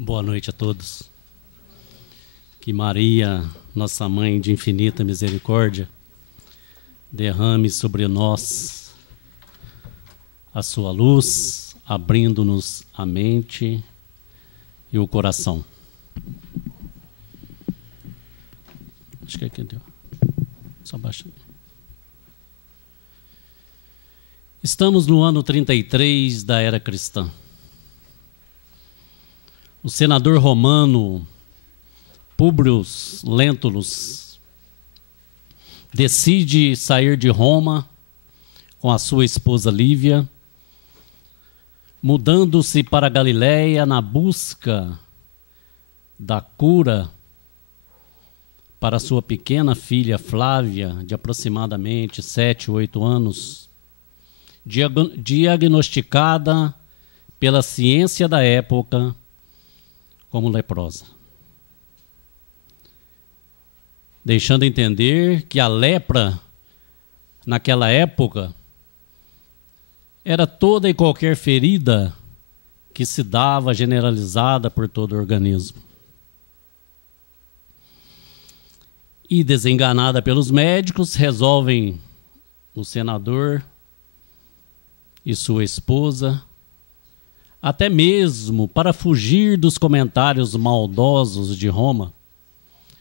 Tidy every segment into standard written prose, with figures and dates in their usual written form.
Boa noite a todos. Que Maria, nossa Mãe de infinita misericórdia, derrame sobre nós a sua luz, abrindo-nos a mente e o coração. Acho que aqui deu. Só baixa. Estamos no ano 33 da era cristã. O senador romano Públio Lentulus decide sair de Roma com a sua esposa Lívia, mudando-se para a Galiléia na busca da cura para sua pequena filha Flávia, de aproximadamente 7 ou 8 anos, diagnosticada pela ciência da época como leprosa, deixando entender que a lepra, naquela época, era toda e qualquer ferida que se dava generalizada por todo o organismo. E, desenganada pelos médicos, resolvem o senador e sua esposa, até mesmo para fugir dos comentários maldosos de Roma,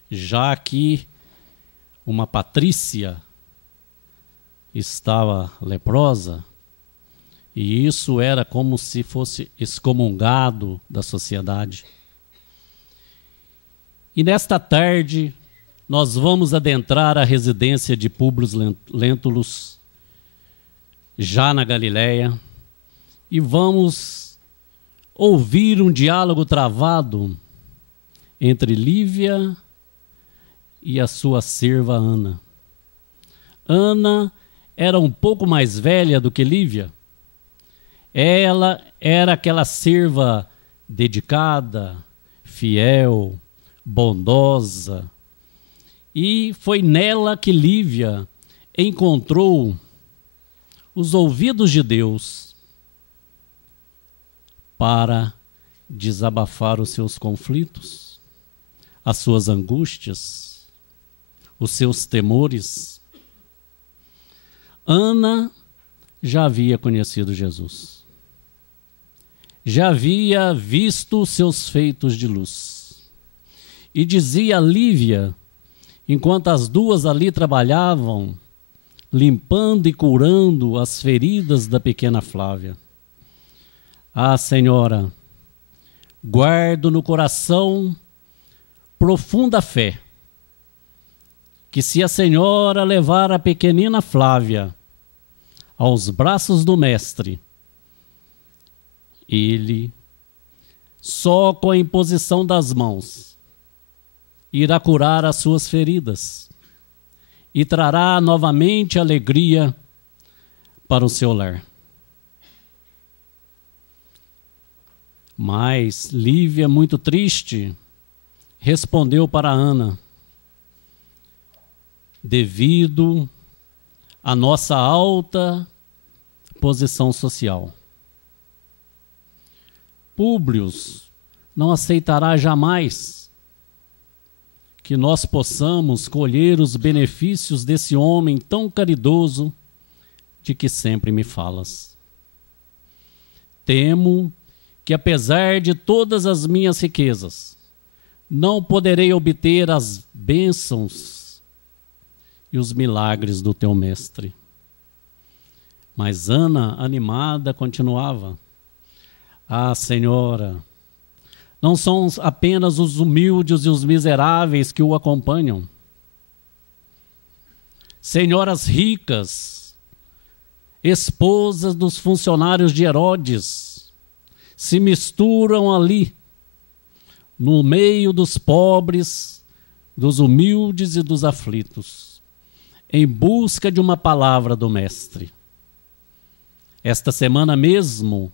já que uma patrícia estava leprosa, e isso era como se fosse excomungado da sociedade. E nesta tarde, nós vamos adentrar a residência de Públio Lentulus, já na Galiléia, e vamos ouvir um diálogo travado entre Lívia e a sua serva Ana. Ana era um pouco mais velha do que Lívia. Ela era aquela serva dedicada, fiel, bondosa, e foi nela que Lívia encontrou os ouvidos de Deus para desabafar os seus conflitos, as suas angústias, os seus temores. Ana já havia conhecido Jesus. Já havia visto os seus feitos de luz. E dizia a Lívia, enquanto as duas ali trabalhavam, limpando e curando as feridas da pequena Flávia: Ah, Senhora, guardo no coração profunda fé que, se a Senhora levar a pequenina Flávia aos braços do Mestre, ele, só com a imposição das mãos, irá curar as suas feridas e trará novamente alegria para o seu lar. Mas Lívia, muito triste, respondeu para Ana: devido à nossa alta posição social, Públio não aceitará jamais que nós possamos colher os benefícios desse homem tão caridoso de que sempre me falas. Temo que, apesar de todas as minhas riquezas, não poderei obter as bênçãos e os milagres do teu mestre. Mas Ana, animada, continuava: Ah, Senhora, não são apenas os humildes e os miseráveis que o acompanham. Senhoras ricas, esposas dos funcionários de Herodes, se misturam ali, no meio dos pobres, dos humildes e dos aflitos, em busca de uma palavra do Mestre. Esta semana mesmo,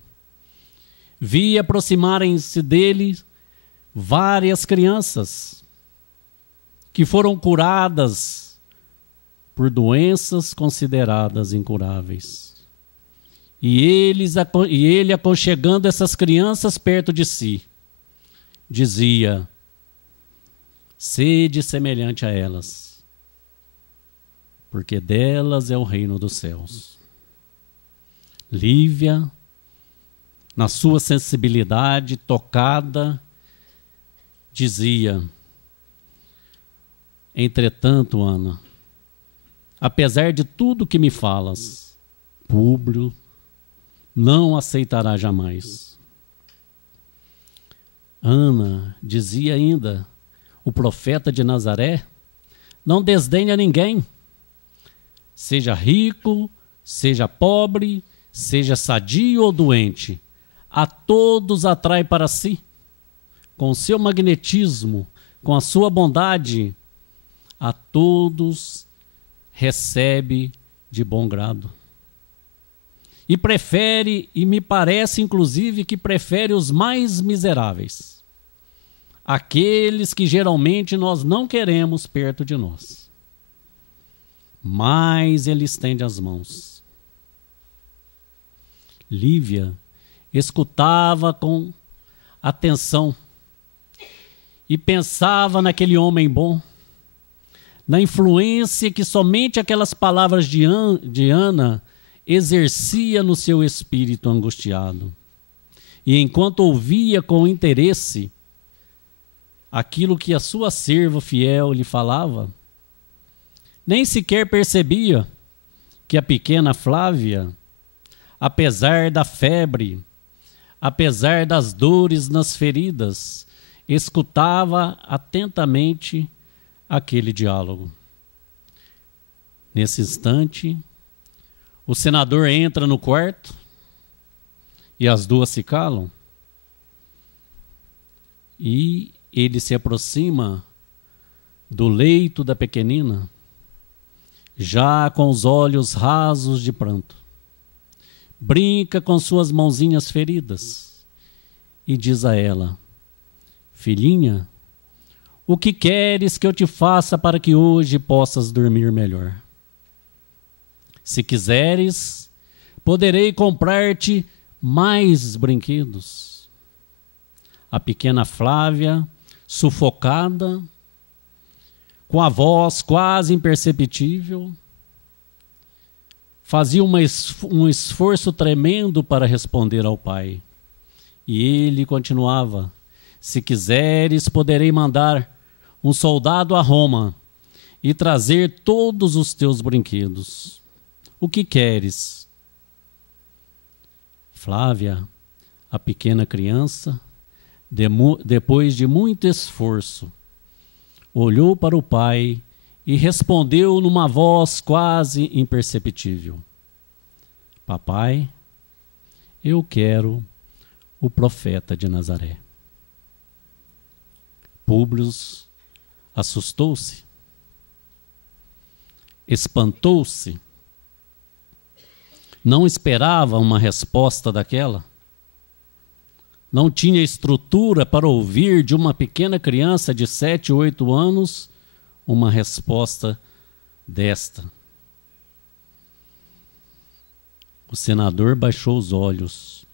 vi aproximarem-se dele várias crianças que foram curadas por doenças consideradas incuráveis. E ele aconchegando essas crianças perto de si, dizia: sede semelhante a elas, porque delas é o reino dos céus. Lívia, na sua sensibilidade tocada, dizia: entretanto, Ana, apesar de tudo que me falas, Públio não aceitará jamais. Ana dizia ainda: o profeta de Nazaré não desdenha ninguém, seja rico, seja pobre, seja sadio ou doente, a todos atrai para si, com o seu magnetismo, com a sua bondade, a todos recebe de bom grado. E prefere, e me parece inclusive que prefere os mais miseráveis, aqueles que geralmente nós não queremos perto de nós. Mas ele estende as mãos. Lívia escutava com atenção e pensava naquele homem bom, na influência que somente aquelas palavras de Ana exercia no seu espírito angustiado. E enquanto ouvia com interesse aquilo que a sua serva fiel lhe falava, nem sequer percebia que a pequena Flávia, apesar da febre, apesar das dores nas feridas, escutava atentamente aquele diálogo. Nesse instante, o senador entra no quarto e as duas se calam. E ele se aproxima do leito da pequenina, já com os olhos rasos de pranto. Brinca com suas mãozinhas feridas e diz a ela: filhinha, o que queres que eu te faça para que hoje possas dormir melhor? Se quiseres, poderei comprar-te mais brinquedos. A pequena Flávia, sufocada, com a voz quase imperceptível, fazia um esforço tremendo para responder ao pai. E ele continuava: se quiseres, poderei mandar um soldado a Roma e trazer todos os teus brinquedos. O que queres? Flávia, a pequena criança, depois de muito esforço, olhou para o pai e respondeu numa voz quase imperceptível: papai, eu quero o profeta de Nazaré. Públio assustou-se, espantou-se, não esperava uma resposta daquela, não tinha estrutura para ouvir de uma pequena criança de 7 ou 8 anos uma resposta desta. O senador baixou os olhos,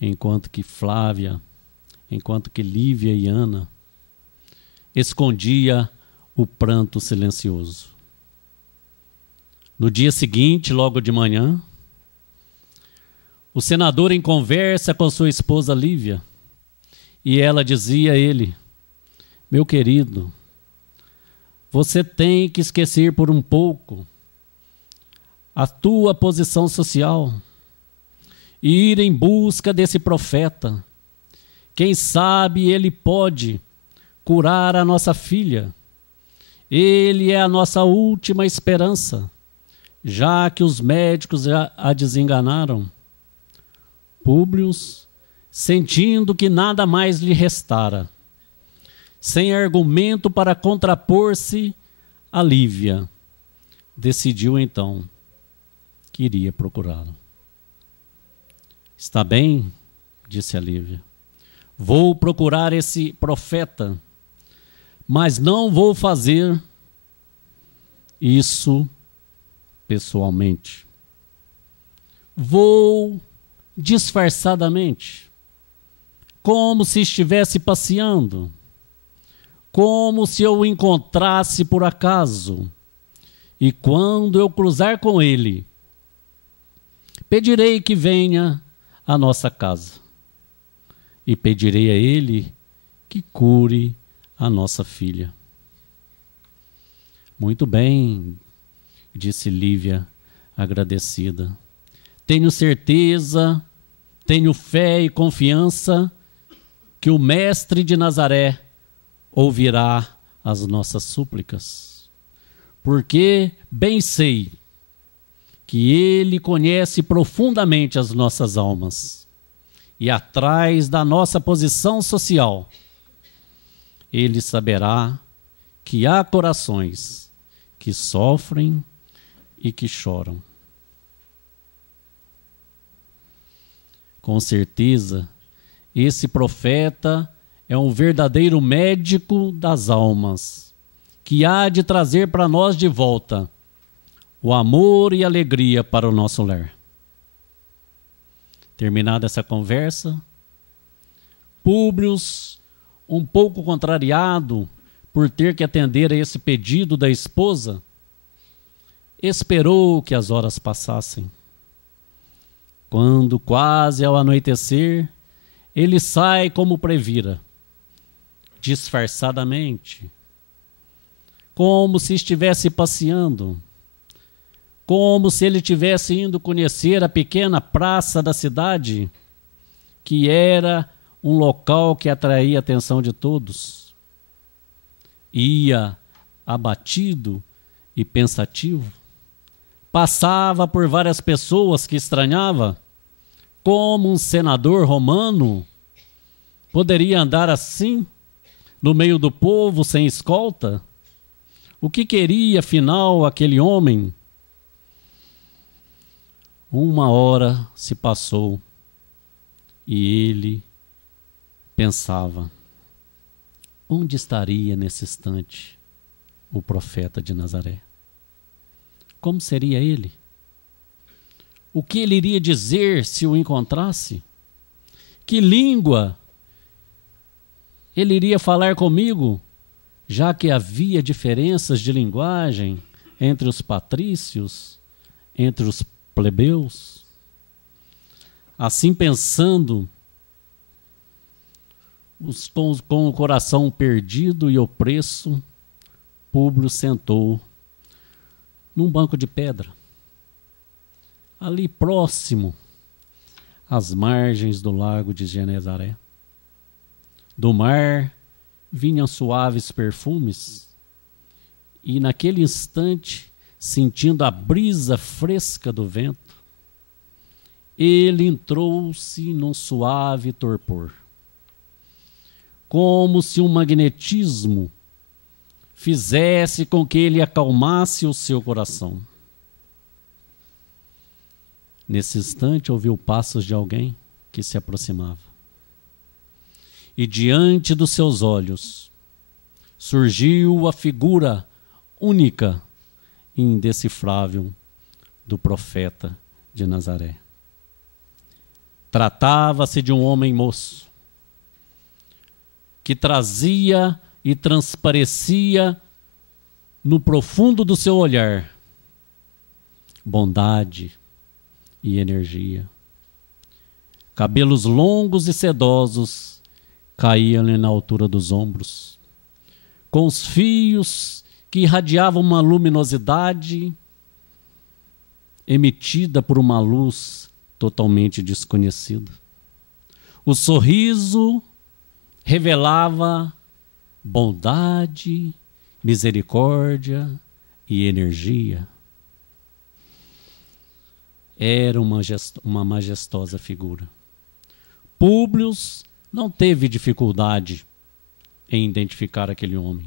enquanto que Flávia, enquanto que Lívia e Ana escondia o pranto silencioso. No dia seguinte, logo de manhã, o senador em conversa com sua esposa Lívia, e ela dizia a ele: meu querido, você tem que esquecer por um pouco a tua posição social e ir em busca desse profeta. Quem sabe ele pode curar a nossa filha. Ele é a nossa última esperança, já que os médicos já a desenganaram. Públio, sentindo que nada mais lhe restara, sem argumento para contrapor-se a Lívia, decidiu então que iria procurá-lo. Está bem, disse a Lívia, vou procurar esse profeta, mas não vou fazer isso pessoalmente. Vou disfarçadamente, como se estivesse passeando, como se eu o encontrasse por acaso, e quando eu cruzar com ele, pedirei que venha à nossa casa, e pedirei a ele que cure a nossa filha. Muito bem, disse Lívia, agradecida. Tenho certeza, tenho fé e confiança que o Mestre de Nazaré ouvirá as nossas súplicas, porque bem sei que ele conhece profundamente as nossas almas e atrás da nossa posição social, ele saberá que há corações que sofrem e que choram. Com certeza, esse profeta é um verdadeiro médico das almas, que há de trazer para nós de volta o amor e alegria para o nosso lar. Terminada essa conversa, Públio, um pouco contrariado por ter que atender a esse pedido da esposa, esperou que as horas passassem. Quando quase ao anoitecer, ele sai como previra, disfarçadamente, como se estivesse passeando, como se ele estivesse indo conhecer a pequena praça da cidade, que era um local que atraía a atenção de todos. Ia abatido e pensativo, passava por várias pessoas que estranhava como um senador romano poderia andar assim, no meio do povo, sem escolta. O que queria, afinal, aquele homem? 1 hora se passou e ele pensava: onde estaria nesse instante o profeta de Nazaré? Como seria ele? O que ele iria dizer se o encontrasse? Que língua ele iria falar comigo, já que havia diferenças de linguagem entre os patrícios, entre os plebeus? Assim pensando, com o coração perdido e opresso, Públio sentou num banco de pedra, ali próximo às margens do lago de Genezaré. Do mar vinham suaves perfumes, e naquele instante, sentindo a brisa fresca do vento, ele entrou-se num suave torpor, como se um magnetismo fizesse com que ele acalmasse o seu coração. Nesse instante, ouviu passos de alguém que se aproximava. E diante dos seus olhos surgiu a figura única e indecifrável do profeta de Nazaré. Tratava-se de um homem moço, que trazia e transparecia no profundo do seu olhar bondade e energia. Cabelos longos e sedosos caíam-lhe na altura dos ombros, com os fios que irradiavam uma luminosidade emitida por uma luz totalmente desconhecida. O sorriso revelava bondade, misericórdia e energia. Era uma majestosa figura. Públio não teve dificuldade em identificar aquele homem.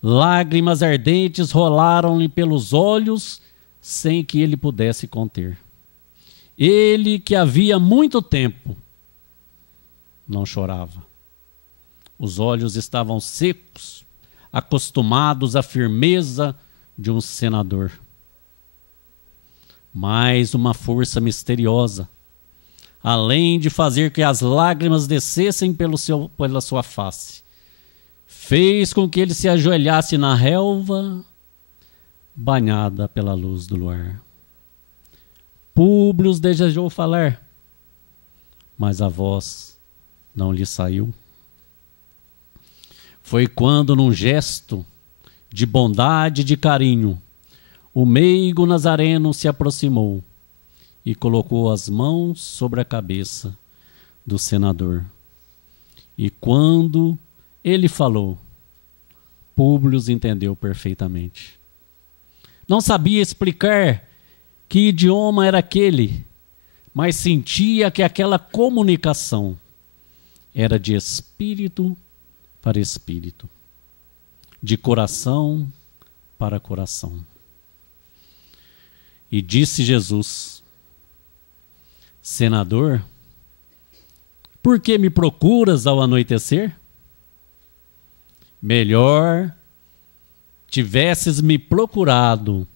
Lágrimas ardentes rolaram-lhe pelos olhos sem que ele pudesse conter. Ele, que havia muito tempo não chorava. Os olhos estavam secos, acostumados à firmeza de um senador. Mas uma força misteriosa além de fazer que as lágrimas descessem pela sua face. Fez com que ele se ajoelhasse na relva, banhada pela luz do luar. Públio desejou falar, mas a voz não lhe saiu. Foi quando, num gesto de bondade e de carinho, o meigo nazareno se aproximou e colocou as mãos sobre a cabeça do senador. E quando ele falou, Públio entendeu perfeitamente. Não sabia explicar que idioma era aquele, mas sentia que aquela comunicação era de espírito para espírito, de coração para coração. E disse Jesus: Senador, por que me procuras ao anoitecer? Melhor tivesses me procurado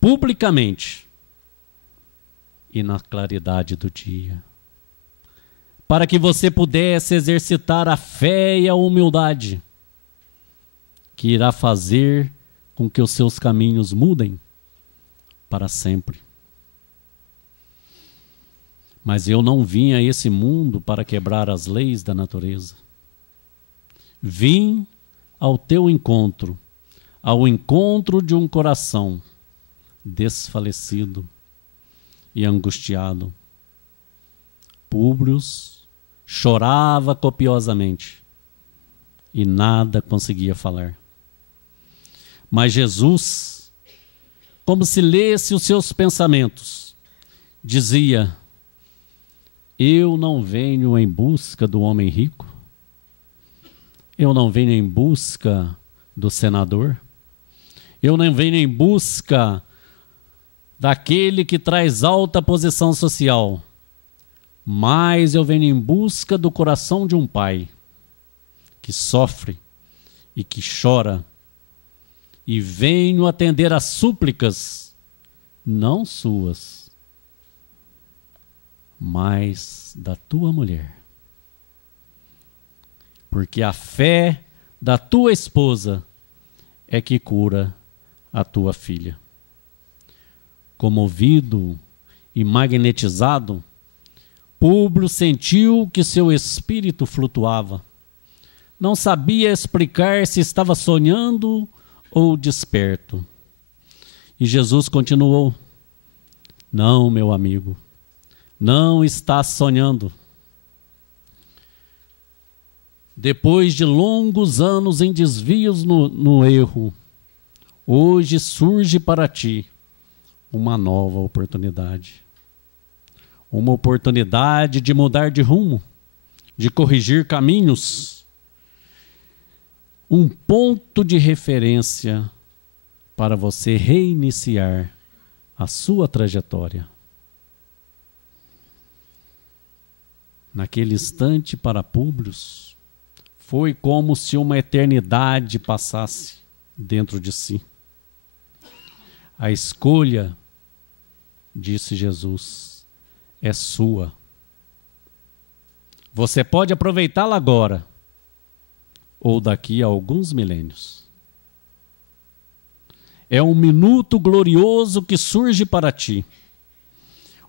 publicamente e na claridade do dia, para que você pudesse exercitar a fé e a humildade, que irá fazer com que os seus caminhos mudem para sempre. Mas eu não vim a esse mundo para quebrar as leis da natureza. Vim ao teu encontro, ao encontro de um coração desfalecido e angustiado. Públio chorava copiosamente e nada conseguia falar. Mas Jesus, como se lesse os seus pensamentos, dizia: eu não venho em busca do homem rico, eu não venho em busca do senador, eu não venho em busca daquele que traz alta posição social, mas eu venho em busca do coração de um pai que sofre e que chora, e venho atender às súplicas, não suas, mas da tua mulher. Porque a fé da tua esposa é que cura a tua filha. Comovido e magnetizado, Públio sentiu que seu espírito flutuava. Não sabia explicar se estava sonhando ou desperto. E Jesus continuou: não, meu amigo, não estás sonhando. Depois de longos anos em desvios no erro, hoje surge para ti uma nova oportunidade. Uma oportunidade de mudar de rumo, de corrigir caminhos. Um ponto de referência para você reiniciar a sua trajetória. Naquele instante, para Públio, foi como se uma eternidade passasse dentro de si. A escolha, disse Jesus, é sua. Você pode aproveitá-la agora ou daqui a alguns milênios. É um minuto glorioso que surge para ti.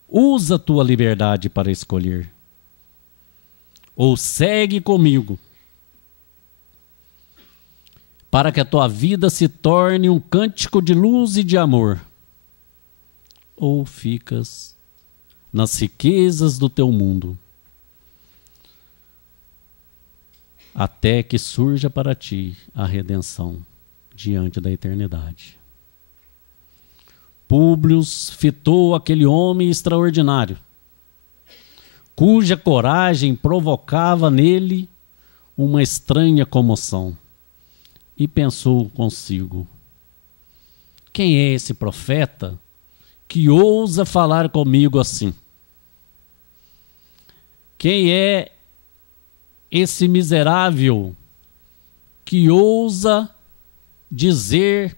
Usa tua liberdade para escolher. Ou segue comigo, para que a tua vida se torne um cântico de luz e de amor. Ou ficas nas riquezas do teu mundo, até que surja para ti a redenção diante da eternidade. Públio fitou aquele homem extraordinário, cuja coragem provocava nele uma estranha comoção, e pensou consigo: quem é esse profeta que ousa falar comigo assim? Quem é esse miserável que ousa dizer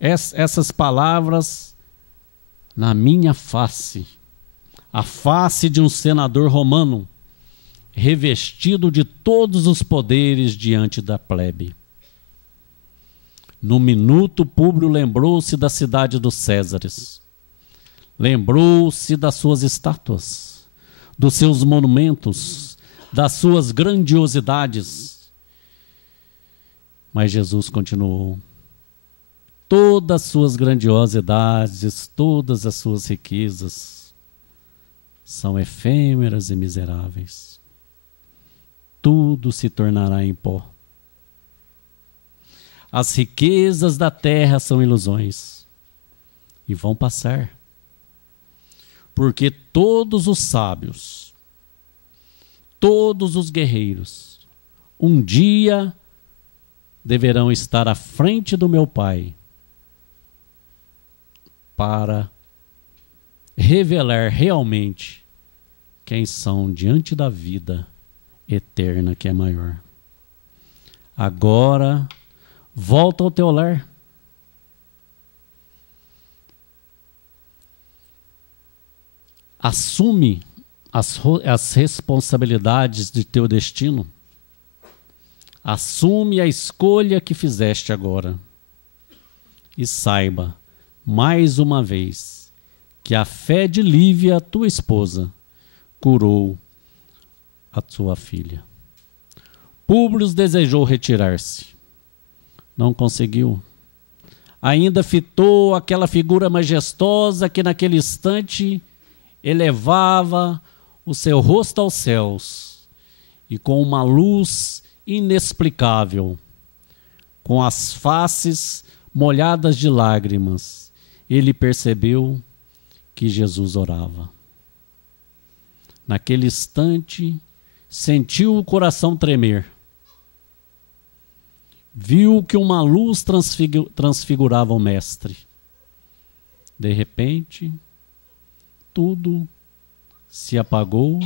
essas palavras na minha face, a face de um senador romano, revestido de todos os poderes diante da plebe. No minuto, Públio lembrou-se da cidade dos Césares. Lembrou-se das suas estátuas, dos seus monumentos, das suas grandiosidades. Mas Jesus continuou: todas as suas grandiosidades, todas as suas riquezas são efêmeras e miseráveis. Tudo se tornará em pó. As riquezas da terra são ilusões e vão passar. Porque todos os sábios, todos os guerreiros, um dia deverão estar à frente do meu Pai para revelar realmente quem são diante da vida eterna que é maior. Agora, volta ao teu lar. Assume as responsabilidades de teu destino. Assume a escolha que fizeste agora. E saiba, mais uma vez, que a fé de Lívia, tua esposa, curou a tua filha. Públio desejou retirar-se. Não conseguiu. Ainda fitou aquela figura majestosa que naquele instante elevava o seu rosto aos céus e com uma luz inexplicável, com as faces molhadas de lágrimas, ele percebeu que Jesus orava. Naquele instante, sentiu o coração tremer. Viu que uma luz transfigurava o mestre. De repente, tudo se apagou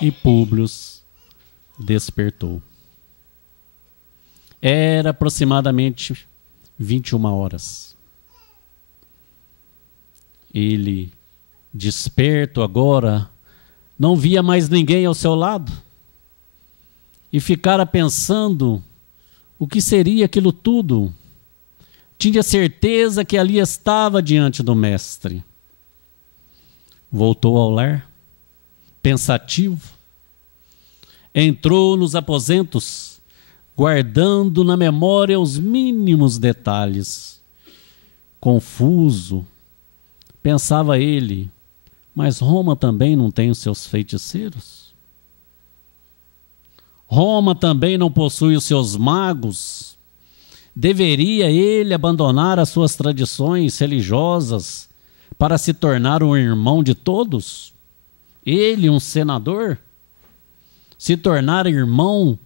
e Públio despertou. Era aproximadamente 21 horas. Ele, desperto agora, não via mais ninguém ao seu lado e ficara pensando o que seria aquilo tudo. Tinha certeza que ali estava diante do mestre. Voltou ao lar, pensativo. Entrou nos aposentos, guardando na memória os mínimos detalhes. Confuso, pensava ele, mas Roma também não tem os seus feiticeiros? Roma também não possui os seus magos? Deveria ele abandonar as suas tradições religiosas para se tornar um irmão de todos? Ele, um senador? Se tornar irmão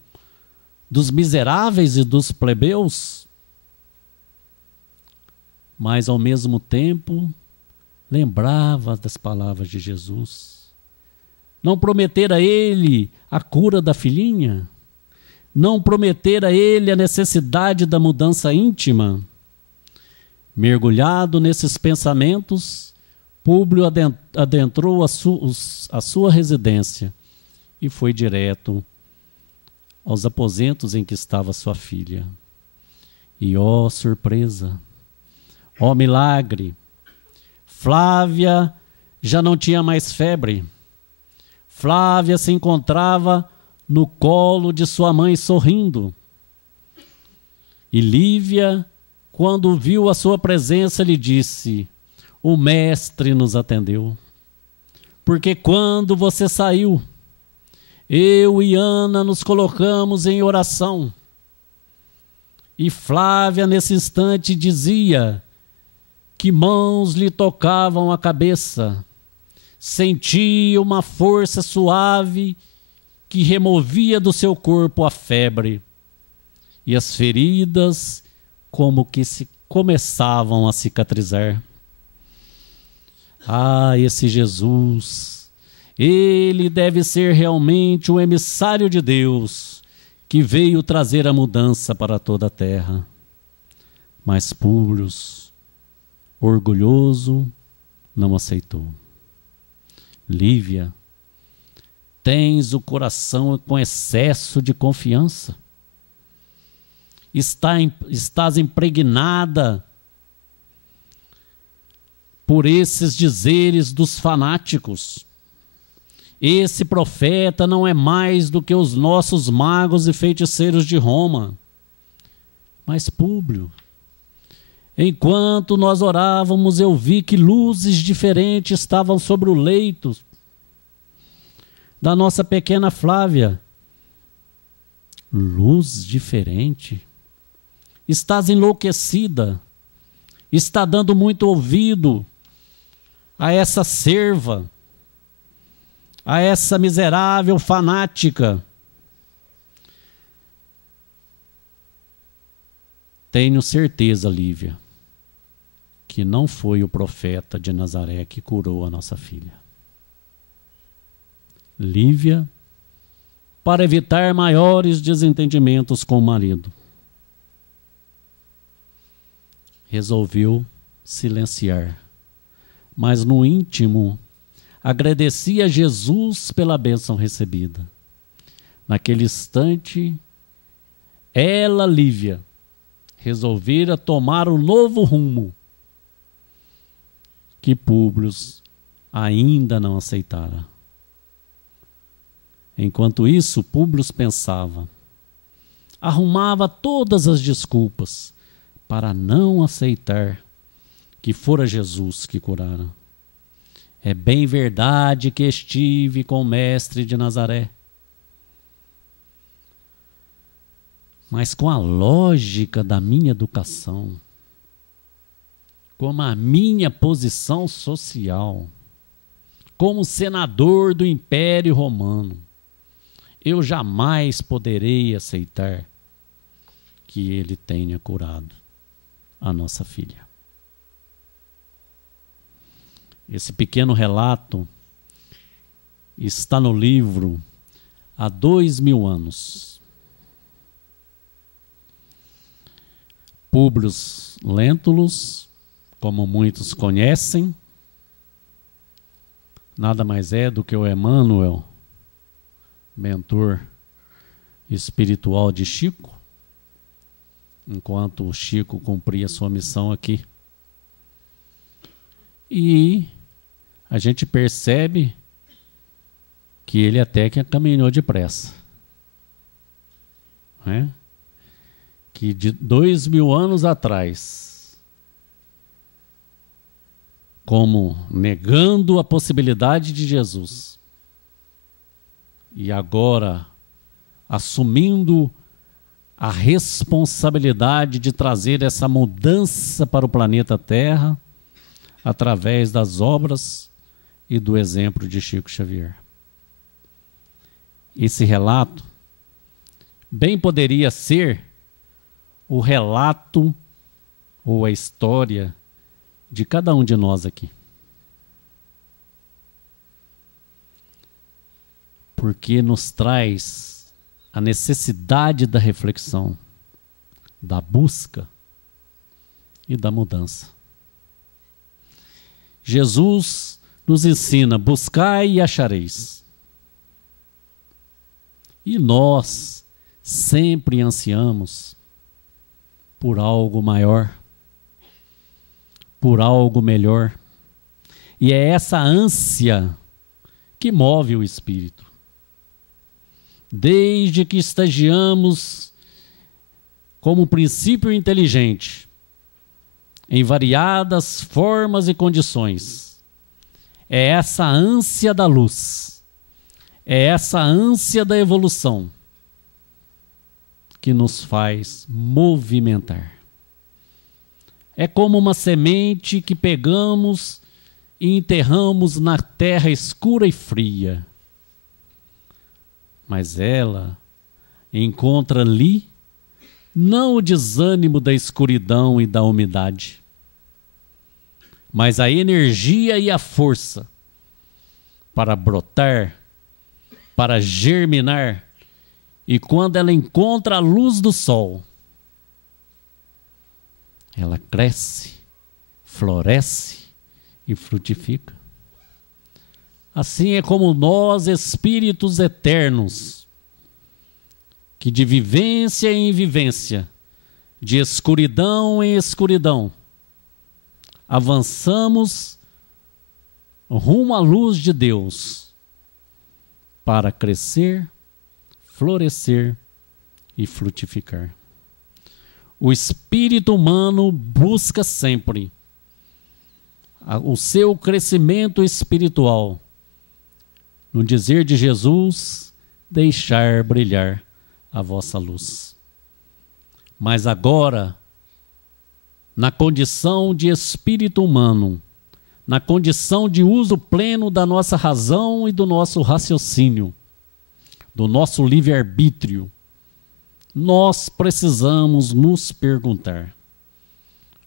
dos miseráveis e dos plebeus? Mas, ao mesmo tempo, lembrava das palavras de Jesus. Não prometera ele a cura da filhinha? Não prometera ele a necessidade da mudança íntima? Mergulhado nesses pensamentos, Públio adentrou a sua residência e foi direto aos aposentos em que estava sua filha. E ó surpresa, ó milagre, Flávia já não tinha mais febre. Flávia se encontrava no colo de sua mãe sorrindo. E Lívia, quando viu a sua presença, lhe disse: o mestre nos atendeu. Porque quando você saiu, eu e Ana nos colocamos em oração. E Flávia, nesse instante, dizia que mãos lhe tocavam a cabeça. Sentia uma força suave que removia do seu corpo a febre. E as feridas como que se começavam a cicatrizar. Ah, esse Jesus, ele deve ser realmente o emissário de Deus que veio trazer a mudança para toda a terra. Mas Públio, orgulhoso, não aceitou. Lívia, tens o coração com excesso de confiança. Estás impregnada por esses dizeres dos fanáticos. Esse profeta não é mais do que os nossos magos e feiticeiros de Roma. Mas Públio, enquanto nós orávamos, eu vi que luzes diferentes estavam sobre o leito da nossa pequena Flávia. Luz diferente? Estás enlouquecida. Está dando muito ouvido a essa serva, a essa miserável fanática. Tenho certeza, Lívia, que não foi o profeta de Nazaré que curou a nossa filha. Lívia, para evitar maiores desentendimentos com o marido, resolveu silenciar, mas no íntimo agradecia a Jesus pela bênção recebida. Naquele instante, ela, Lívia, resolvera tomar um novo rumo que Públio ainda não aceitara. Enquanto isso, Públio pensava, arrumava todas as desculpas para não aceitar que fora Jesus que curara. É bem verdade que estive com o mestre de Nazaré, mas com a lógica da minha educação, com a minha posição social, como senador do Império Romano, eu jamais poderei aceitar que ele tenha curado a nossa filha. Esse pequeno relato está no livro há 2000 anos. Públio Lentulus, como muitos conhecem, nada mais é do que o Emmanuel, mentor espiritual de Chico, enquanto o Chico cumpria sua missão aqui. E a gente percebe que ele até que caminhou depressa, né? Que de 2000 anos atrás, como negando a possibilidade de Jesus, e agora assumindo a responsabilidade de trazer essa mudança para o planeta Terra através das obras e do exemplo de Chico Xavier. Esse relato bem poderia ser o relato ou a história de cada um de nós aqui. Porque nos traz a necessidade da reflexão, da busca e da mudança. Jesus nos ensina: buscai e achareis. E nós sempre ansiamos por algo maior, por algo melhor. E é essa ânsia que move o espírito. Desde que estagiamos como princípio inteligente, em variadas formas e condições, é essa ânsia da luz, é essa ânsia da evolução que nos faz movimentar. É como uma semente que pegamos e enterramos na terra escura e fria. Mas ela encontra ali não o desânimo da escuridão e da umidade, mas a energia e a força para brotar, para germinar, e quando ela encontra a luz do sol, ela cresce, floresce e frutifica. assim é como nós, espíritos eternos, que de vivência em vivência, de escuridão em escuridão, avançamos rumo à luz de Deus, para crescer, florescer e frutificar. O espírito humano busca sempre o seu crescimento espiritual. No dizer de Jesus, deixar brilhar a vossa luz. Mas agora, na condição de espírito humano, na condição de uso pleno da nossa razão e do nosso raciocínio, do nosso livre-arbítrio, nós precisamos nos perguntar: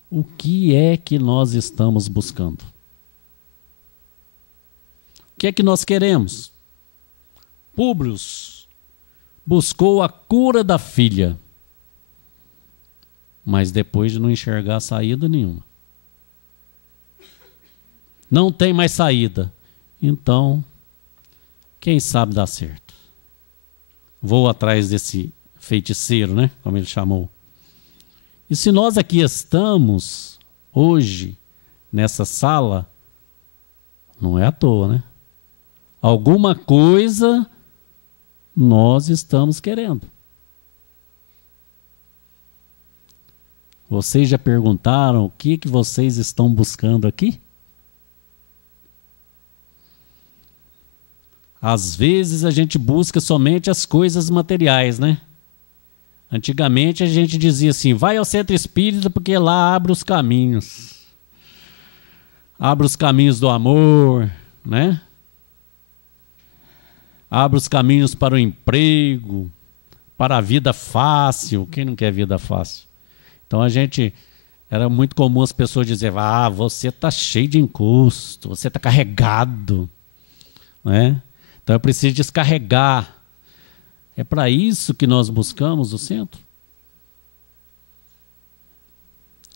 o que é que nós estamos buscando? O que é que nós queremos? Públio buscou a cura da filha, mas depois de não enxergar saída nenhuma. Não tem mais saída. Então, quem sabe dá certo. Vou atrás desse feiticeiro, né? Como ele chamou. E se nós aqui estamos hoje nessa sala, não é à toa, né? Alguma coisa nós estamos querendo. Vocês já perguntaram o que vocês estão buscando aqui? Às vezes a gente busca somente as coisas materiais, né? Antigamente a gente dizia assim: vai ao centro espírita porque lá abre os caminhos. Abre os caminhos do amor, né? Abre os caminhos para o emprego, para a vida fácil. Quem não quer vida fácil? Então era muito comum as pessoas dizerem: ah, você está cheio de encosto, você está carregado, né? Então eu preciso descarregar. É para isso que nós buscamos o centro?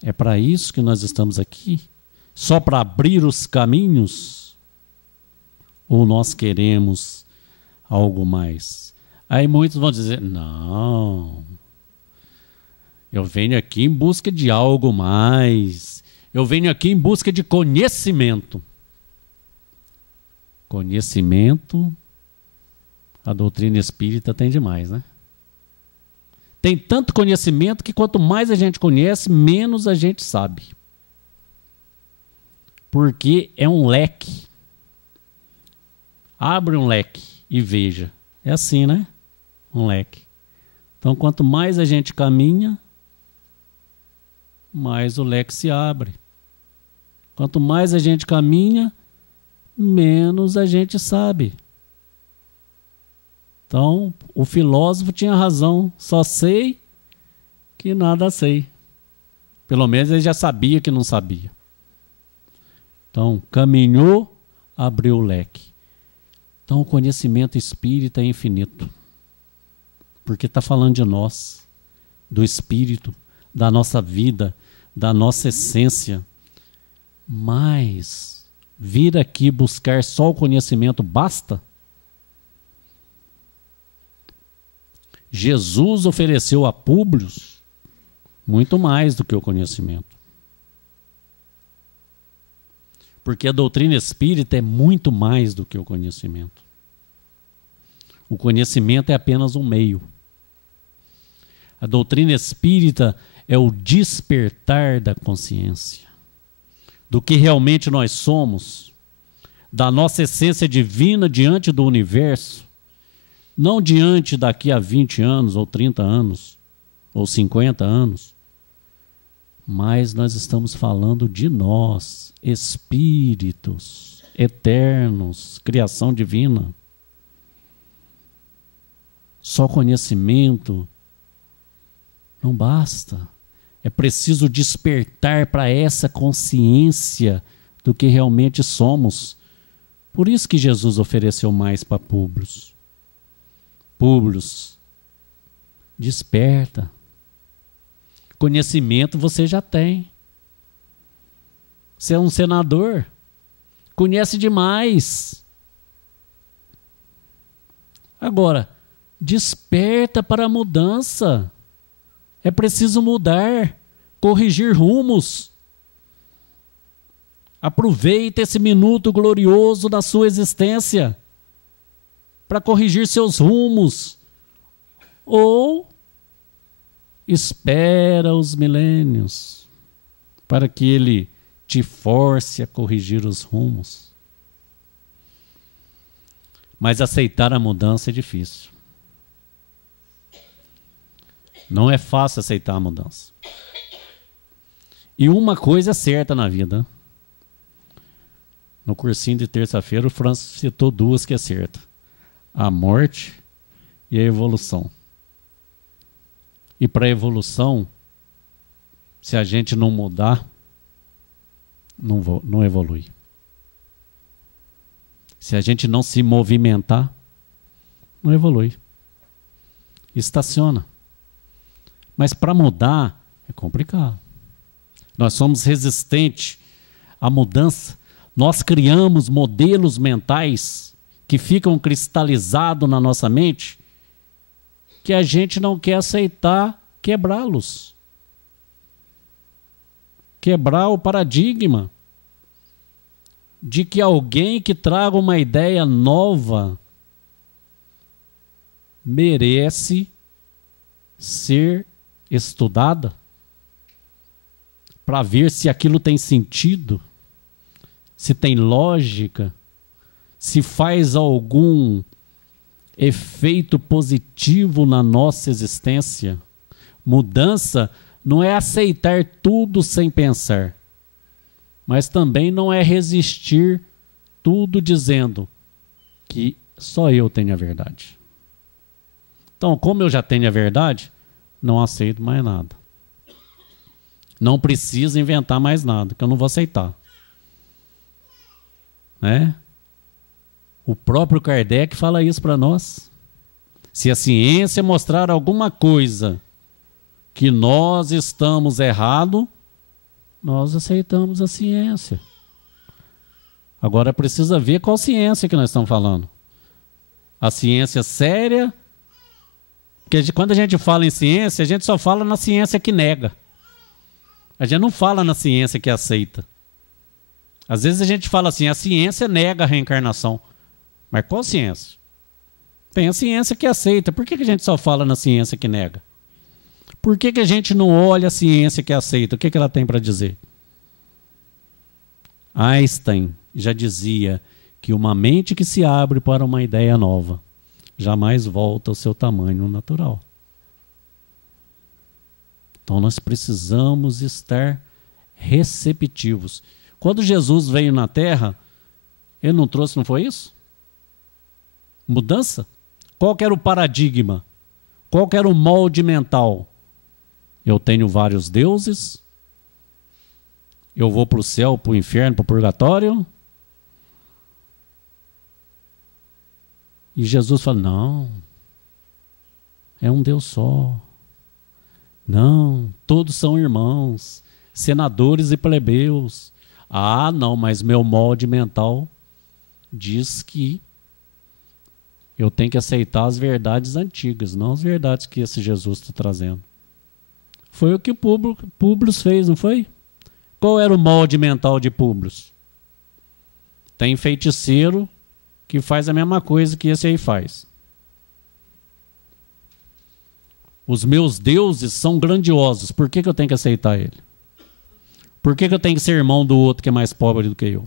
É para isso que nós estamos aqui? Só para abrir os caminhos? Ou nós queremos algo mais? Aí muitos vão dizer: não, eu venho aqui em busca de algo mais. Eu venho aqui em busca de conhecimento. Conhecimento, a doutrina espírita tem demais, né? Tem tanto conhecimento que quanto mais a gente conhece, menos a gente sabe. Porque é um leque. Abre um leque e veja. É assim, né? Um leque. Então, quanto mais a gente caminha, mais o leque se abre. Quanto mais a gente caminha, menos a gente sabe. Então, o filósofo tinha razão. Só sei que nada sei. Pelo menos ele já sabia que não sabia. Então, caminhou, abriu o leque. Então, o conhecimento espírita é infinito. Porque está falando de nós, do espírito, da nossa vida, da nossa essência. Mas vir aqui buscar só o conhecimento basta? Jesus ofereceu a Públio muito mais do que o conhecimento. Porque a doutrina espírita é muito mais do que o conhecimento. O conhecimento é apenas um meio. A doutrina espírita é o despertar da consciência, do que realmente nós somos, da nossa essência divina diante do universo, não diante daqui a 20 anos, ou 30 anos, ou 50 anos, mas nós estamos falando de nós, espíritos eternos, criação divina. Só conhecimento não basta. É preciso despertar para essa consciência do que realmente somos. Por isso que Jesus ofereceu mais para Públio. Públio, desperta. Conhecimento você já tem. Você é um senador. Conhece demais. Agora, desperta para a mudança. É preciso mudar, corrigir rumos. Aproveita esse minuto glorioso da sua existência para corrigir seus rumos. Ou espera os milênios para que ele te force a corrigir os rumos. Mas aceitar a mudança é difícil. Não é fácil aceitar a mudança. E uma coisa é certa na vida. No cursinho de terça-feira, o Francis citou duas que é certa: a morte e a evolução. E para a evolução, se a gente não mudar, não evolui. Se a gente não se movimentar, não evolui. Estaciona. Mas para mudar é complicado. Nós somos resistentes à mudança. Nós criamos modelos mentais que ficam cristalizados na nossa mente, que a gente não quer aceitar quebrá-los. Quebrar o paradigma de que alguém que traga uma ideia nova merece ser estudada para ver se aquilo tem sentido, se tem lógica, se faz algum efeito positivo na nossa existência. Mudança não é aceitar tudo sem pensar, mas também não é resistir tudo dizendo que só eu tenho a verdade. Então, como eu já tenho a verdade, não aceito mais nada. Não preciso inventar mais nada, que eu não vou aceitar. Né? O próprio Kardec fala isso para nós. Se a ciência mostrar alguma coisa que nós estamos errados, nós aceitamos a ciência. Agora precisa ver qual ciência que nós estamos falando. A ciência séria, porque quando a gente fala em ciência, a gente só fala na ciência que nega. A gente não fala na ciência que aceita. Às vezes a gente fala assim, a ciência nega a reencarnação. Mas qual ciência? Tem a ciência que aceita. Por que a gente só fala na ciência que nega? Por que a gente não olha a ciência que aceita? O que ela tem para dizer? Einstein já dizia que uma mente que se abre para uma ideia nova jamais volta ao seu tamanho natural. Então nós precisamos estar receptivos. Quando Jesus veio na Terra, ele não trouxe, não foi isso? Mudança? Qual que era o paradigma? Qual que era o molde mental? Eu tenho vários deuses, eu vou para o céu, para o inferno, para o purgatório. E Jesus fala, não, é um Deus só. Não, todos são irmãos, senadores e plebeus. Ah, não, mas meu molde mental diz que eu tenho que aceitar as verdades antigas, não as verdades que esse Jesus está trazendo. Foi o que Públio fez, não foi? Qual era o molde mental de Públio? Tem feiticeiro que faz a mesma coisa que esse aí faz. Os meus deuses são grandiosos, por que eu tenho que aceitar ele? Por que eu tenho que ser irmão do outro que é mais pobre do que eu?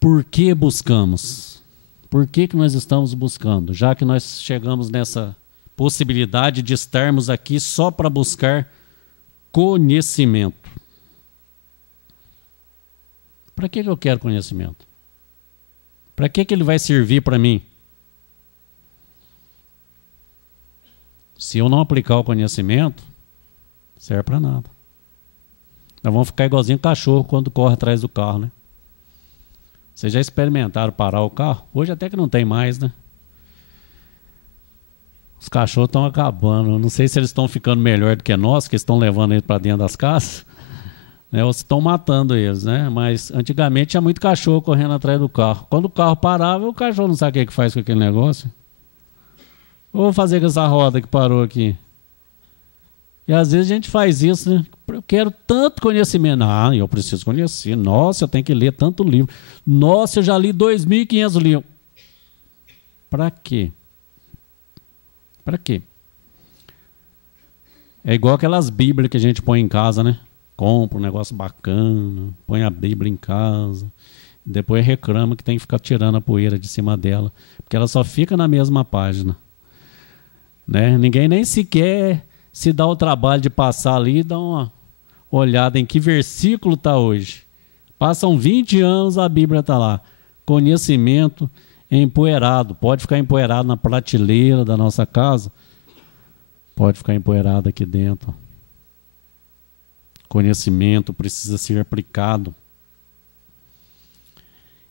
Por que buscamos? Por que nós estamos buscando? Já que nós chegamos nessa possibilidade de estarmos aqui só para buscar conhecimento. Para que eu quero conhecimento? Para que ele vai servir para mim? Se eu não aplicar o conhecimento, não serve para nada. Nós vamos ficar igualzinho cachorro quando corre atrás do carro, né? Vocês já experimentaram parar o carro? Hoje até que não tem mais, né? Os cachorros estão acabando. Não sei se eles estão ficando melhor do que nós, que estão levando eles para dentro das casas. né? Ou estão matando eles, né? Mas antigamente tinha muito cachorro correndo atrás do carro. Quando o carro parava, o cachorro não sabe o que faz com aquele negócio. Eu vou fazer com essa roda que parou aqui. E às vezes a gente faz isso, né? Eu quero tanto conhecimento. Ah, eu preciso conhecer. Nossa, eu tenho que ler tanto livro. Nossa, eu já li 2.500 livros. Para quê? Para quê? É igual aquelas bíblias que a gente põe em casa, né? Compra um negócio bacana, põe a Bíblia em casa, depois reclama que tem que ficar tirando a poeira de cima dela, porque ela só fica na mesma página, né? Ninguém nem sequer se dá o trabalho de passar ali e dar uma olhada em que versículo está hoje. Passam 20 anos, a Bíblia está lá. Conhecimento empoeirado. Pode ficar empoeirado na prateleira da nossa casa. Pode ficar empoeirado aqui dentro. Conhecimento precisa ser aplicado.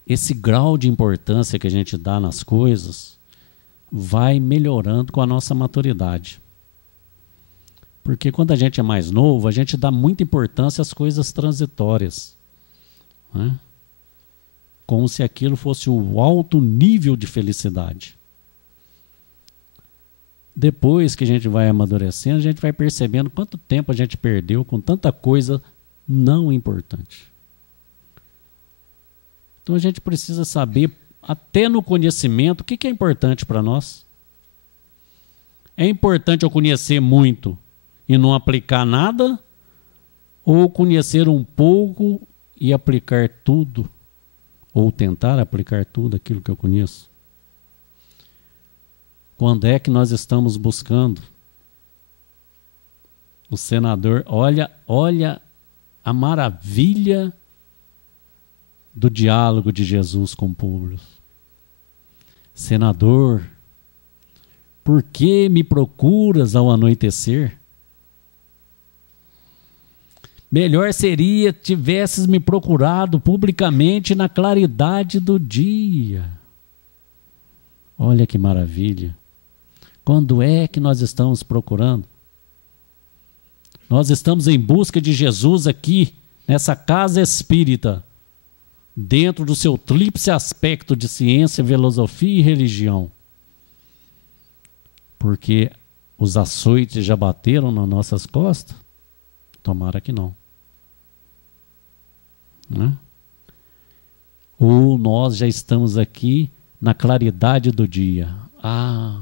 Esse grau de importância que a gente dá nas coisas vai melhorando com a nossa maturidade. Porque quando a gente é mais novo, a gente dá muita importância às coisas transitórias, né? Como se aquilo fosse o alto nível de felicidade. Depois que a gente vai amadurecendo, a gente vai percebendo quanto tempo a gente perdeu com tanta coisa não importante. Então a gente precisa saber, até no conhecimento, o que é importante para nós. É importante eu conhecer muito e não aplicar nada, ou conhecer um pouco e aplicar tudo, ou tentar aplicar tudo aquilo que eu conheço? Quando é que nós estamos buscando? O senador, olha a maravilha do diálogo de Jesus com Públio. Senador, por que me procuras ao anoitecer? Melhor seria tivesses me procurado publicamente na claridade do dia. Olha que maravilha. Quando é que nós estamos procurando? Nós estamos em busca de Jesus aqui, nessa casa espírita, dentro do seu tríplice aspecto de ciência, filosofia e religião. Porque os açoites já bateram nas nossas costas? Tomara que não. Né? Ou nós já estamos aqui na claridade do dia. Ah,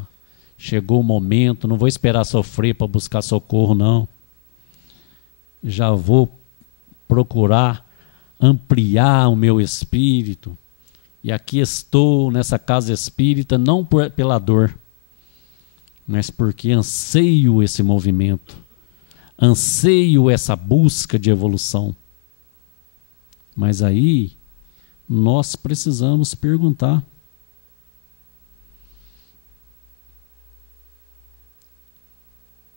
chegou o momento, não vou esperar sofrer para buscar socorro, não. Já vou procurar ampliar o meu espírito. E aqui estou nessa casa espírita, não pela dor, mas porque anseio esse movimento, anseio essa busca de evolução. Mas aí nós precisamos perguntar: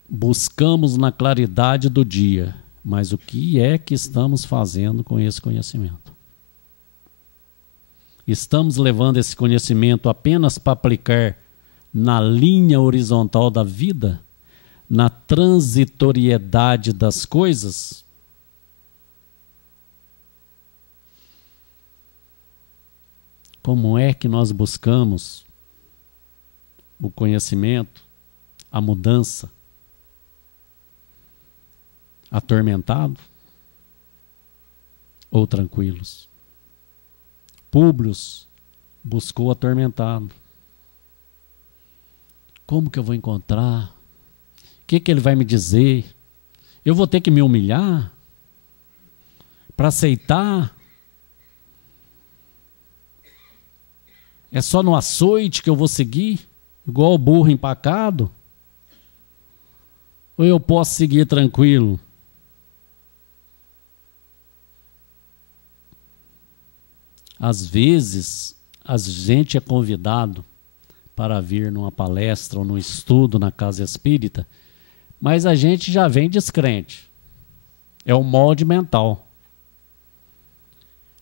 buscamos na claridade do dia, mas o que é que estamos fazendo com esse conhecimento? Estamos levando esse conhecimento apenas para aplicar na linha horizontal da vida, na transitoriedade das coisas? Como é que nós buscamos o conhecimento, a mudança? Atormentado ou tranquilos? Públio buscou atormentado. Como que eu vou encontrar? O que ele vai me dizer? Eu vou ter que me humilhar para aceitar? É só no açoite que eu vou seguir, igual o burro empacado? Ou eu posso seguir tranquilo? Às vezes, a gente é convidado para vir numa palestra ou num estudo na casa espírita, mas a gente já vem descrente. É o molde mental.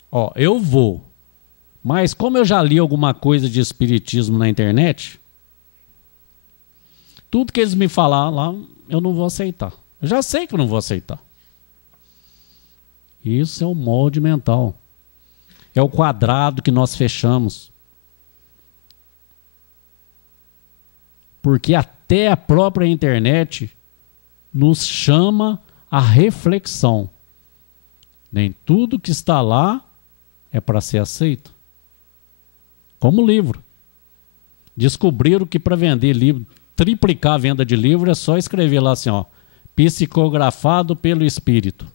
Ó, eu vou, mas como eu já li alguma coisa de espiritismo na internet, tudo que eles me falar lá, eu não vou aceitar. Eu já sei que eu não vou aceitar. Isso é o molde mental. É o quadrado que nós fechamos. Porque até a própria internet nos chama à reflexão. Nem tudo que está lá é para ser aceito. Como livro. Descobriram que para vender livro, triplicar a venda de livro, é só escrever lá assim, ó, psicografado pelo espírito.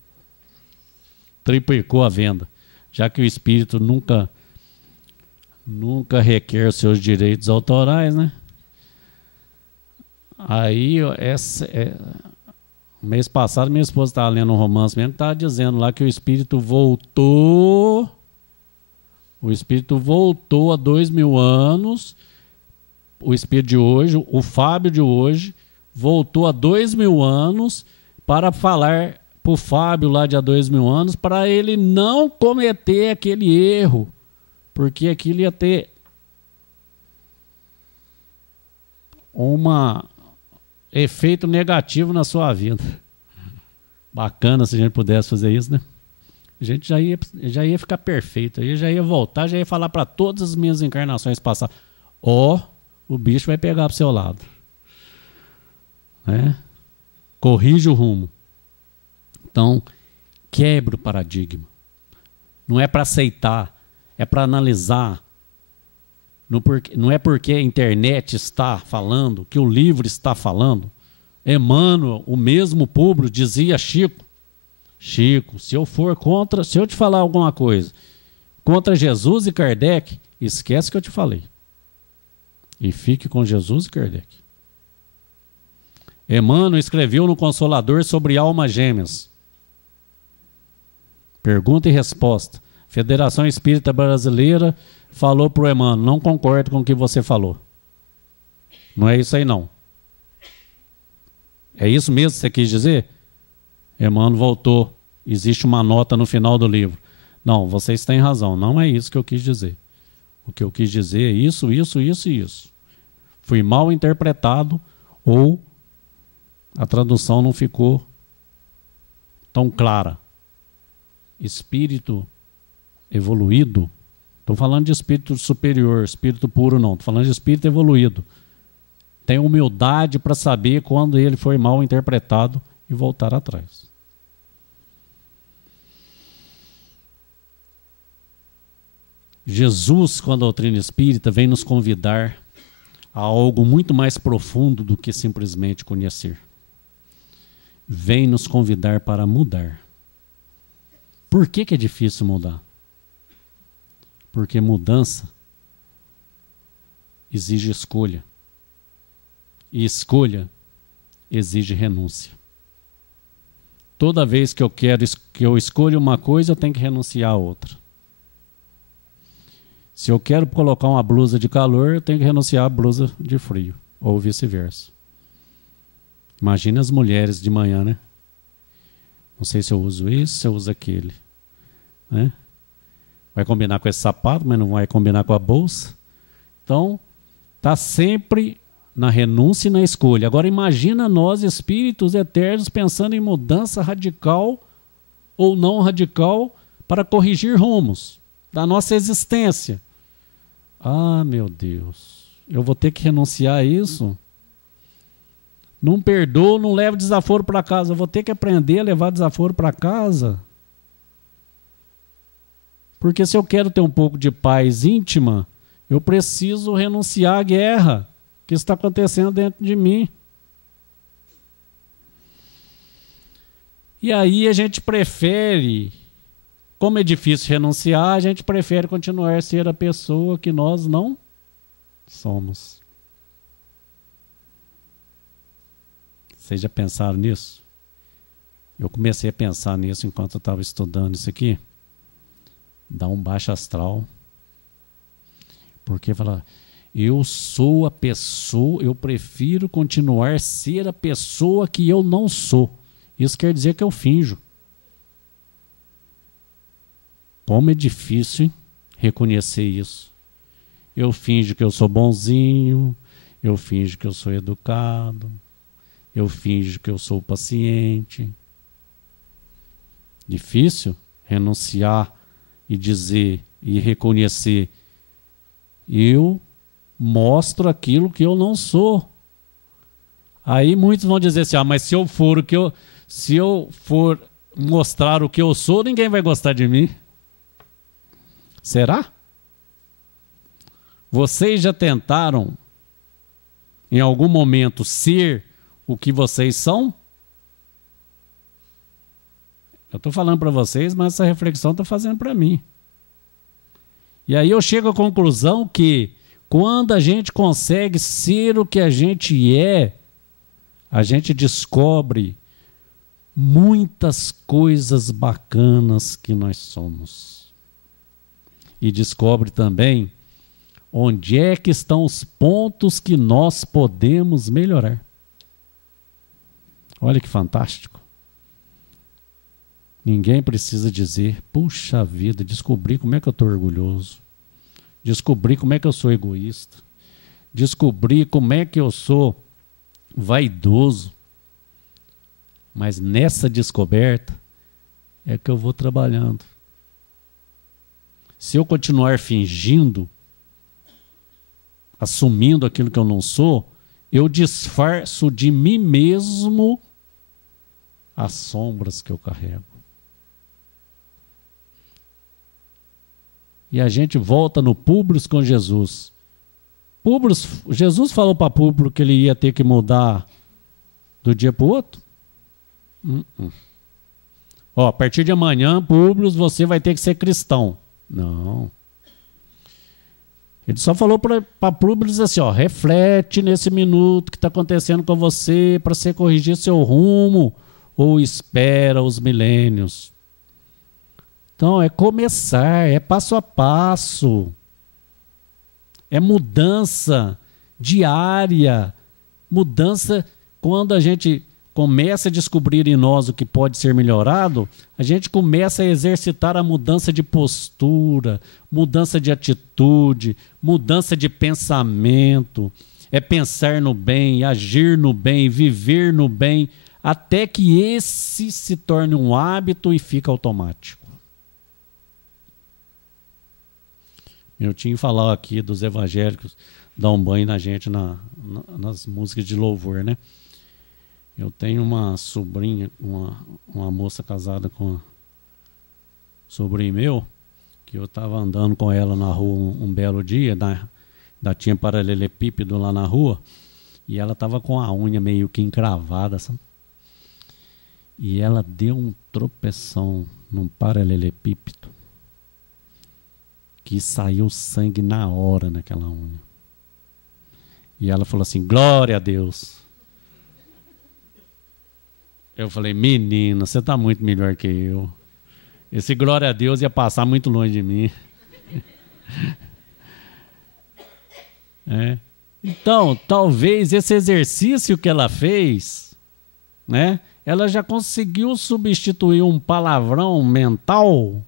Triplicou a venda. Já que o espírito nunca requer os seus direitos autorais, né? Aí, mês passado, minha esposa estava lendo um romance mesmo, estava dizendo lá que o espírito voltou há 2000 anos, o espírito de hoje, o Fábio de hoje, voltou há 2000 anos para falar para o Fábio lá de há 2000 anos, para ele não cometer aquele erro, porque aquilo ia ter efeito negativo na sua vida. Bacana se a gente pudesse fazer isso, né? A gente já ia ficar perfeito, aí já ia voltar, já ia falar para todas as minhas encarnações passadas, o bicho vai pegar para o seu lado. Né? Corrija o rumo. Então, quebra o paradigma. Não é para aceitar, é para analisar. Não é porque a internet está falando, que o livro está falando. Emmanuel, o mesmo público, dizia Chico, se eu te falar alguma coisa contra Jesus e Kardec, esquece que eu te falei. E fique com Jesus e Kardec. Emmanuel escreveu no Consolador sobre almas gêmeas. Pergunta e resposta. Federação Espírita Brasileira falou para o Emmanuel, não concordo com o que você falou. Não é isso aí não. É isso mesmo que você quis dizer? Emmanuel voltou. Existe uma nota no final do livro. Não, vocês têm razão. Não é isso que eu quis dizer. O que eu quis dizer é isso, isso, isso e isso. Fui mal interpretado ou a tradução não ficou tão clara. Espírito evoluído, estou falando de espírito superior, espírito puro não, estou falando de espírito evoluído. Tem humildade para saber quando ele foi mal interpretado e voltar atrás. Jesus, com a doutrina espírita, vem nos convidar a algo muito mais profundo do que simplesmente conhecer. Vem nos convidar para mudar. Por que é difícil mudar? Porque mudança exige escolha. E escolha exige renúncia. Toda vez que eu escolho uma coisa, eu tenho que renunciar a outra. Se eu quero colocar uma blusa de calor, eu tenho que renunciar à blusa de frio, ou vice-versa. Imagina as mulheres de manhã, né? Não sei se eu uso isso, se eu uso aquele. Né? Vai combinar com esse sapato, mas não vai combinar com a bolsa. Então, está sempre na renúncia e na escolha. Agora imagina nós, espíritos eternos, pensando em mudança radical ou não radical para corrigir rumos da nossa existência. Ah, meu Deus, eu vou ter que renunciar a isso? Não perdoo, não levo desaforo para casa. Eu vou ter que aprender a levar desaforo para casa. Porque se eu quero ter um pouco de paz íntima, eu preciso renunciar à guerra que está acontecendo dentro de mim. E aí a gente prefere, como é difícil renunciar, a gente prefere continuar a ser a pessoa que nós não somos. Vocês já pensaram nisso? Eu comecei a pensar nisso enquanto eu estava estudando isso aqui. Dá um baixo astral. Porque fala, eu sou a pessoa, eu prefiro continuar a ser a pessoa que eu não sou. Isso quer dizer que eu finjo. Como é difícil, hein, reconhecer isso. Eu finjo que eu sou bonzinho, eu finjo que eu sou educado, eu finjo que eu sou paciente. Difícil renunciar e dizer e reconhecer: eu mostro aquilo que eu não sou. Aí muitos vão dizer assim: mas se eu for mostrar o que eu sou, ninguém vai gostar de mim. Será? Vocês já tentaram em algum momento ser o que vocês são? Eu estou falando para vocês, mas essa reflexão está fazendo para mim. E aí eu chego à conclusão que quando a gente consegue ser o que a gente é, a gente descobre muitas coisas bacanas que nós somos. E descobre também onde é que estão os pontos que nós podemos melhorar. Olha que fantástico. Ninguém precisa dizer: puxa vida, descobri como é que eu estou orgulhoso. Descobri como é que eu sou egoísta. Descobri como é que eu sou vaidoso. Mas nessa descoberta é que eu vou trabalhando. Se eu continuar fingindo, assumindo aquilo que eu não sou, eu disfarço de mim mesmo as sombras que eu carrego. E a gente volta no Públio com Jesus. Jesus falou para Públio que ele ia ter que mudar do dia para o outro? Ó, a partir de amanhã, Públio, você vai ter que ser cristão. Não. Ele só falou para Públio assim: ó, reflete nesse minuto que está acontecendo com você para você corrigir seu rumo, ou espera os milênios. Então, é começar, é passo a passo. É mudança diária. Mudança, quando a gente começa a descobrir em nós o que pode ser melhorado, a gente começa a exercitar a mudança de postura, mudança de atitude, mudança de pensamento. É pensar no bem, agir no bem, viver no bem, até que esse se torne um hábito e fica automático. Eu tinha que falar aqui dos evangélicos dar um banho na gente nas músicas de louvor, né? Eu tenho uma sobrinha, uma moça casada com um sobrinho meu, que eu estava andando com ela na rua um belo dia, ainda tinha paralelepípedo lá na rua, e ela estava com a unha meio que encravada, sabe? E ela deu um tropeção num paralelepípedo, que saiu sangue na hora naquela unha. E ela falou assim: glória a Deus. Eu falei: menina, você está muito melhor que eu. Esse glória a Deus ia passar muito longe de mim. Então, talvez esse exercício que ela fez, né, ela já conseguiu substituir um palavrão mental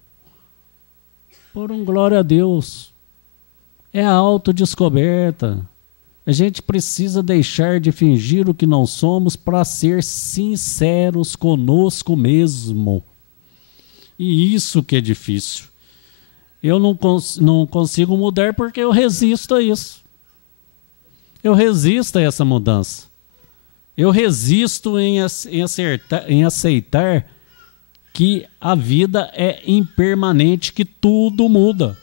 por um glória a Deus. É a autodescoberta. A gente precisa deixar de fingir o que não somos para ser sinceros conosco mesmo. E isso que é difícil. Eu não consigo mudar porque eu resisto a isso. Eu resisto a essa mudança. Eu resisto em aceitar que a vida é impermanente, que tudo muda.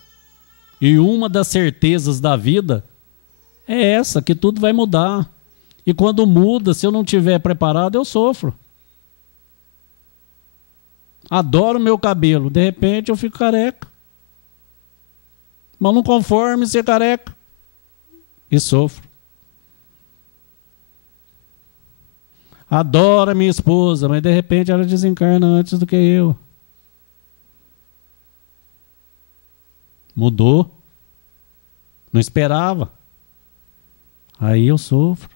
E uma das certezas da vida é essa, que tudo vai mudar. E quando muda, se eu não estiver preparado, eu sofro. Adoro meu cabelo, de repente eu fico careca. Mas não conforme ser careca. E sofro. Adoro a minha esposa, mas de repente ela desencarna antes do que eu. Mudou. Não esperava. Aí eu sofro.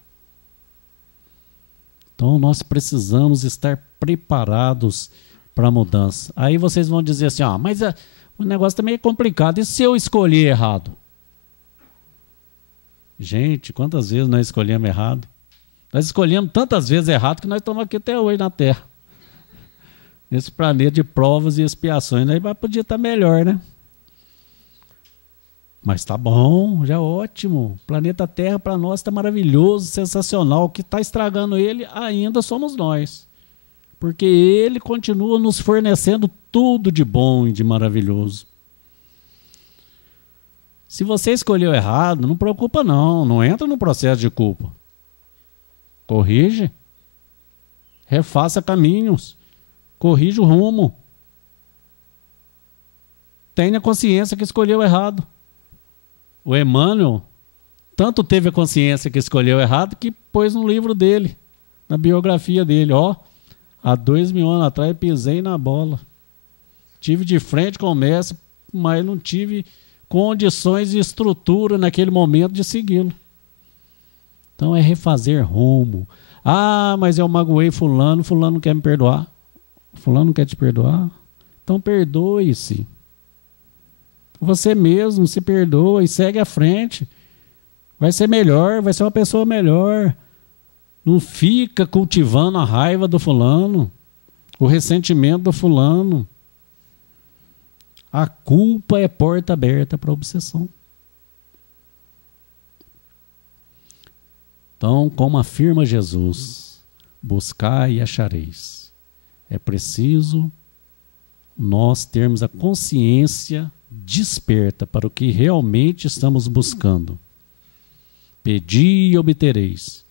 Então nós precisamos estar preparados para a mudança. Aí vocês vão dizer assim: mas o negócio também é complicado. E se eu escolher errado? Gente, quantas vezes nós escolhemos errado? Nós escolhemos tantas vezes errado que nós estamos aqui até hoje na Terra. Nesse planeta de provas e expiações, aí podia estar melhor, né? Mas tá bom, já é ótimo. O planeta Terra para nós está maravilhoso, sensacional. O que está estragando ele ainda somos nós. Porque ele continua nos fornecendo tudo de bom e de maravilhoso. Se você escolheu errado, não preocupa não. Não entra no processo de culpa. Corrige. Refaça caminhos. Corrija o rumo. Tenha consciência que escolheu errado. O Emmanuel tanto teve a consciência que escolheu errado que pôs no livro dele, na biografia dele. Ó, há 2000 anos atrás pisei na bola. Tive de frente com o mestre, mas não tive condições e estrutura naquele momento de segui-lo. Então é refazer rumo. Ah, mas eu magoei fulano, fulano não quer me perdoar. Fulano não quer te perdoar? Então perdoe-se. Você mesmo se perdoa e segue à frente. Vai ser melhor, vai ser uma pessoa melhor. Não fica cultivando a raiva do fulano, o ressentimento do fulano. A culpa é porta aberta para a obsessão. Então, como afirma Jesus, buscai e achareis. É preciso nós termos a consciência desperta para o que realmente estamos buscando. Pedi e obtereis.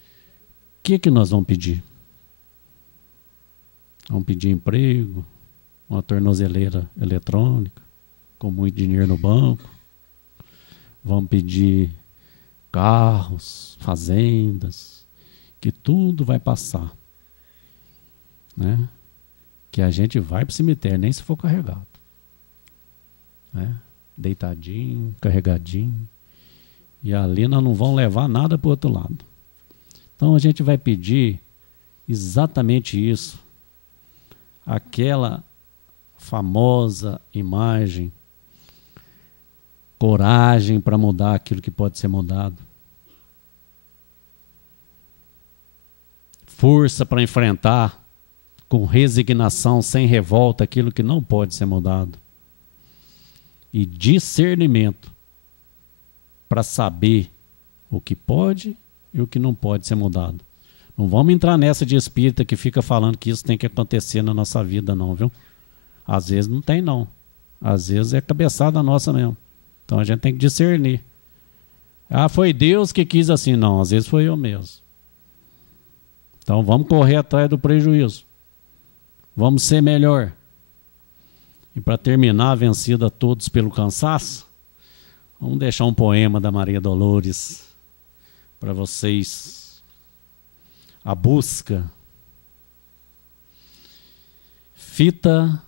O que nós vamos pedir? Vamos pedir emprego, uma tornozeleira eletrônica, com muito dinheiro no banco. Vamos pedir carros, fazendas, que tudo vai passar. Né? Que a gente vai para o cemitério, nem se for carregado. Né? Deitadinho, carregadinho. E ali nós não vamos levar nada para o outro lado. Então a gente vai pedir exatamente isso. Aquela famosa imagem, coragem para mudar aquilo que pode ser mudado. Força para enfrentar com resignação, sem revolta, aquilo que não pode ser mudado. E discernimento para saber o que pode e o que não pode ser mudado. Não vamos entrar nessa de espírita que fica falando que isso tem que acontecer na nossa vida, não, viu? Às vezes não tem, não. Às vezes é cabeçada nossa mesmo. Então a gente tem que discernir. Ah, foi Deus que quis assim. Não, às vezes foi eu mesmo. Então vamos correr atrás do prejuízo. Vamos ser melhor. E para terminar, vencida todos pelo cansaço, vamos deixar um poema da Maria Dolores para vocês. A busca. Fita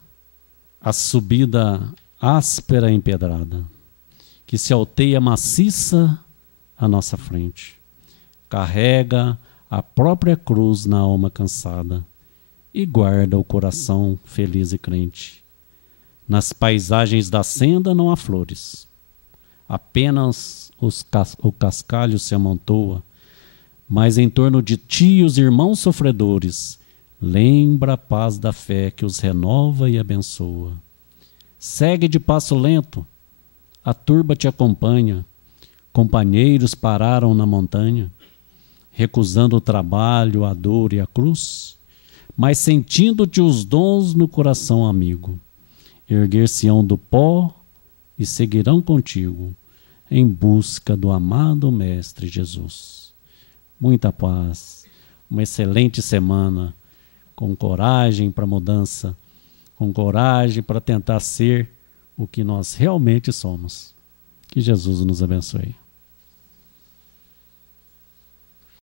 a subida áspera e empedrada, que se alteia maciça à nossa frente. Carrega a própria cruz na alma cansada e guarda o coração feliz e crente. Nas paisagens da senda não há flores, apenas o cascalho se amontoa, mas em torno de ti os irmãos sofredores, lembra a paz da fé que os renova e abençoa. Segue de passo lento, a turba te acompanha, companheiros pararam na montanha, recusando o trabalho, a dor e a cruz, mas sentindo-te os dons no coração amigo. Erguer-se-ão do pó e seguirão contigo em busca do amado Mestre Jesus. Muita paz, uma excelente semana, com coragem para a mudança, com coragem para tentar ser o que nós realmente somos. Que Jesus nos abençoe.